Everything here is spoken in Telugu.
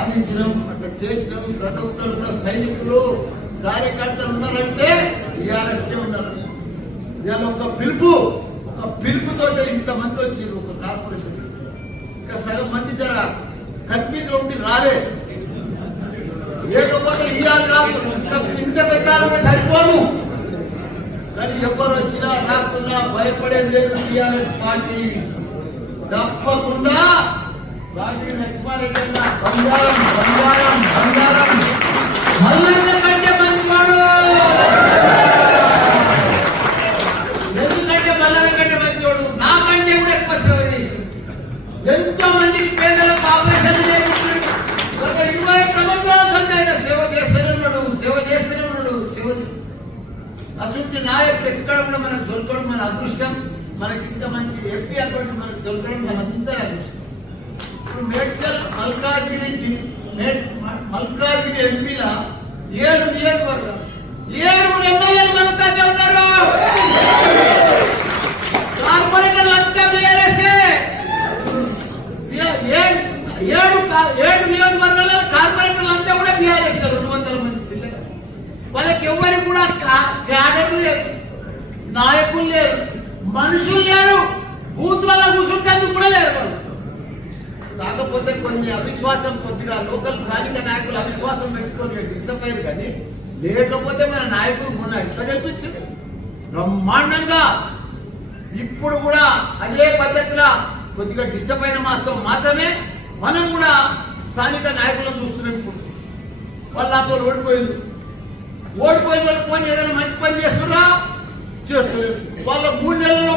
సాధించడం అట్లా చేసినాం. ప్రతి ఒక్కరు సైనికులు కార్యకర్తలు ఉన్నారంటే టీఆర్ఎస్కే ఉన్నారు ఇవాళ ఒక పిలుపు ఒక పిలుపుతో ఇంతమంది వచ్చి ఒక కార్పొరేషన్. ఇంకా సగం మంది జర కన్ఫ్యూజ్ ఉండి రాలే. లేకపోతే ఇవాళ కాదు ఇంత పెట్టాలంటే సరిపోదు. కానీ ఎవరు వచ్చినా రాకున్నా భయపడేది లేదు టీఆర్ఎస్ పార్టీ. తప్పకుండా ఎంతో మందికి పేదలకు ఆపరేషన్ చేయించాడు గత ఇరవై సంవత్సరాల సంది ఆయన సేవ చేస్తూనే ఉన్నాడు సేవ చేస్తూనే ఉన్నాడు సేవ చే- అటువంటి నాయకుడు ఎక్కడ కూడా మనకు దొరకడం మన అదృష్టం. మనకి ఇంత మంచి ఎంపీ అకౌంట్ మనకు దొరకడం మనందరి అదృష్టం. ఇప్పుడు మేడ్చల్ మల్కాజ్గిరి మల్కాజ్గిరి ఎంపీల ఏడు నియోజకవర్గాలు. ఏడు ఎమ్మెల్యేలు మన ఉన్నారు కార్పొరేటర్లు అంతా బీఆర్ఎస్ఏ. ఏడు ఏడు నియోజకవర్గాల్లో కార్పొరేటర్లు అంతా కూడా బీఆర్ఎస్ రెండు వందల మంది చిల్లర. వాళ్ళకి ఎవరికి కూడా కా- క్యాడర్లు లేరు నాయకులు లేరు మనుషులు లేరు బూత్లలో కూర్చుంటే కూడా లేరు వాళ్ళు. కాకపోతే కొన్ని అవిశ్వాసం కొద్దిగా లోకల్ స్థానిక నాయకులు అవిశ్వాసం పెట్టుకొని డిస్టర్బ్ అయ్యారు కానీ లేకపోతే మన నాయకులు మొన్న ఎట్లా కల్పించారు బ్రహ్మాండంగా! ఇప్పుడు కూడా అదే పద్ధతిలో కొద్దిగా డిస్టర్బ్ అయిన మాత్రం మాత్రమే మనం కూడా స్థానిక నాయకులను చూస్తున్నాం ఇప్పుడు వాళ్ళు నాతో ఓడిపోయింది ఓడిపోయిన వాళ్ళు పోయి ఏదైనా మంచి పని చేస్తున్నా చేస్తున్నారు వాళ్ళ మూడు నెలల్లో